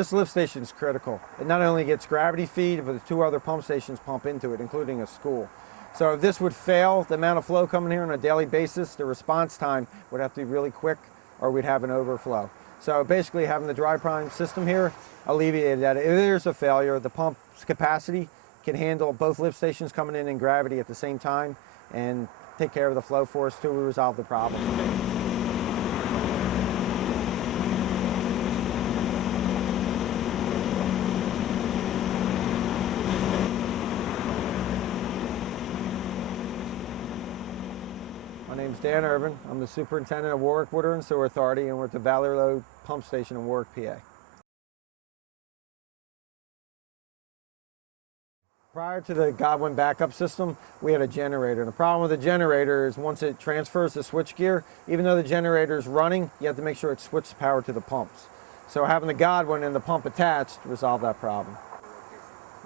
This lift station is critical. It not only gets gravity feed, but the 2 other pump stations pump into it, including a school. So if this would fail, the amount of flow coming here on a daily basis, the response time would have to be really quick or we'd have an overflow. So basically having the Dri-Prime system here alleviated that. If there's a failure, the pump's capacity can handle both lift stations coming in and gravity at the same time and take care of the flow for us till we resolve the problem. My name's Dan Irvin. I'm the superintendent of Warwick Water and Sewer Authority, and we're at the Valley Road Pump Station in Warwick, PA. Prior to the Godwin backup system, we had a generator. And the problem with the generator is once it transfers the switchgear, even though the generator is running, you have to make sure it switches power to the pumps. So having the Godwin and the pump attached resolved that problem.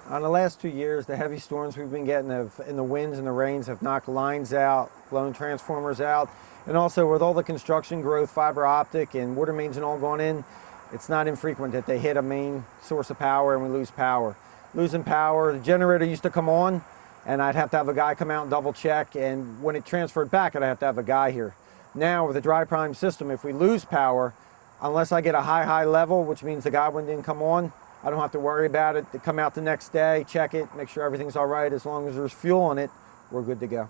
On the last 2 years, the heavy storms we've been getting and the winds and the rains have knocked lines out, blown transformers out, and also with all the construction growth, fiber optic and water mains and all going in, it's not infrequent that they hit a main source of power and we lose power. Losing power, the generator used to come on and I'd have to have a guy come out and double check, and when it transferred back, I'd have to have a guy here. Now with the Dri-Prime system, if we lose power, unless I get a high level, which means the Godwin didn't come on, I don't have to worry about it. They come out the next day, check it, make sure everything's all right. As long as there's fuel in it, we're good to go.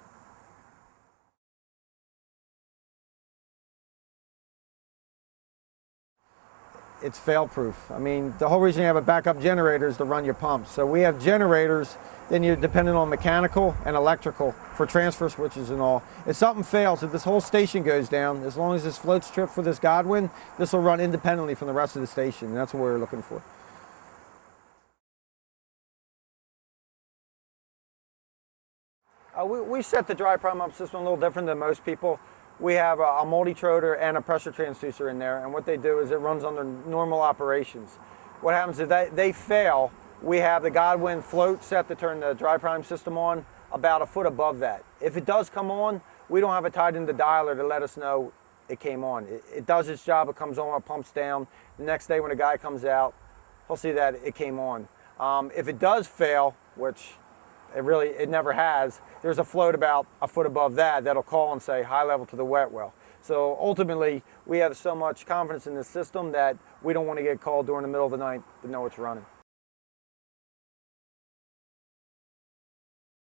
It's fail-proof. I mean, the whole reason you have a backup generator is to run your pumps. So we have generators, then you're dependent on mechanical and electrical for transfer switches and all. If something fails, if this whole station goes down, as long as this floats trip for this Godwin, this will run independently from the rest of the station, and that's what we're looking for. We set the Dri-Prime up system a little different than most people. We have a multi-troder and a pressure transducer in there, and what they do is it runs under normal operations. What happens is they fail, we have the Godwin float set to turn the Dri-Prime system on about a foot above that. If it does come on, we don't have it tied in the dialer to let us know it came on. It does its job, it comes on, it pumps down. The next day when a guy comes out, he'll see that it came on. If it does fail, which it never has, there's a float about a foot above that that'll call and say high level to the wet well. So ultimately, we have so much confidence in this system that we don't want to get called during the middle of the night to know it's running.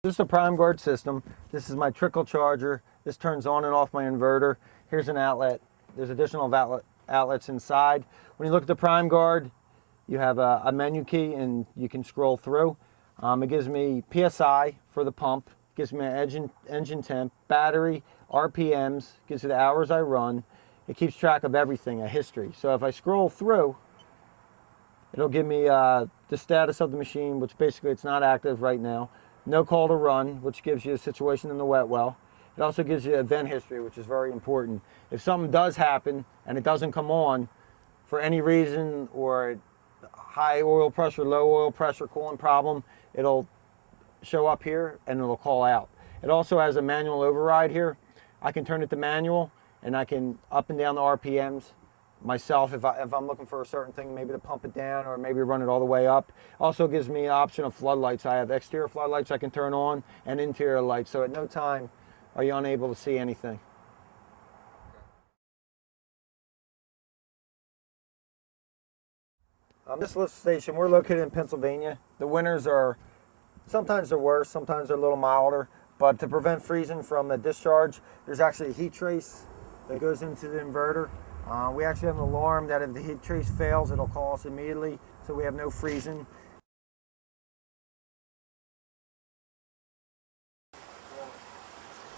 This is a Prime Guard system. This is my trickle charger. This turns on and off my inverter. Here's an outlet. There's additional outlets inside. When you look at the Prime Guard, you have a menu key and you can scroll through. It gives me PSI for the pump, gives me an engine temp, battery, RPMs, gives me the hours I run. It keeps track of everything, a history. So if I scroll through, it'll give me the status of the machine, which basically it's not active right now. No call to run, which gives you a situation in the wet well. It also gives you event history, which is very important. If something does happen and it doesn't come on for any reason, or high oil pressure, low oil pressure, coolant problem, it'll show up here and it'll call out. It also has a manual override here. I can turn it to manual and I can up and down the RPMs myself if I'm looking for a certain thing, maybe to pump it down or maybe run it all the way up. Also gives me an option of floodlights. I have exterior floodlights I can turn on and interior lights, so at no time are you unable to see anything. This lift station, we're located in Pennsylvania. The winters are, sometimes they're worse, sometimes they're a little milder, but to prevent freezing from the discharge, there's actually a heat trace that goes into the inverter. We actually have an alarm that if the heat trace fails, it'll call us immediately, so we have no freezing.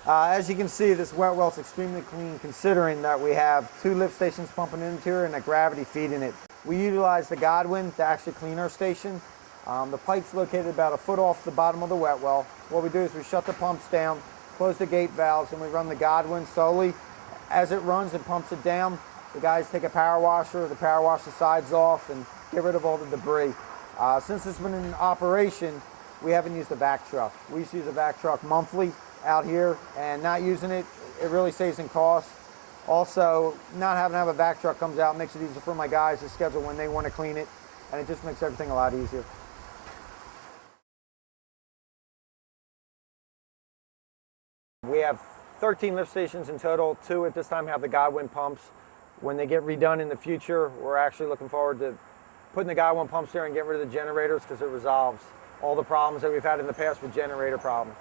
As you can see, this wet well is extremely clean considering that we have 2 lift stations pumping into here and a gravity feeding it. We utilize the Godwin to actually clean our station. The pipe's located about a foot off the bottom of the wet well. What we do is we shut the pumps down, close the gate valves, and we run the Godwin solely. As it runs and pumps it down, the guys take a power washer, the power wash the sides off and get rid of all the debris. Since it's been in operation, we haven't used a vac truck. We used to use a vac truck monthly out here, and not using it, it really saves in cost. Also, not having to have a vac truck comes out makes it easier for my guys to schedule when they want to clean it. and it just makes everything a lot easier. We have 13 lift stations in total. 2 at this time have the Godwin pumps. When they get redone in the future, we're actually looking forward to putting the Godwin pumps there and getting rid of the generators, because it resolves all the problems that we've had in the past with generator problems.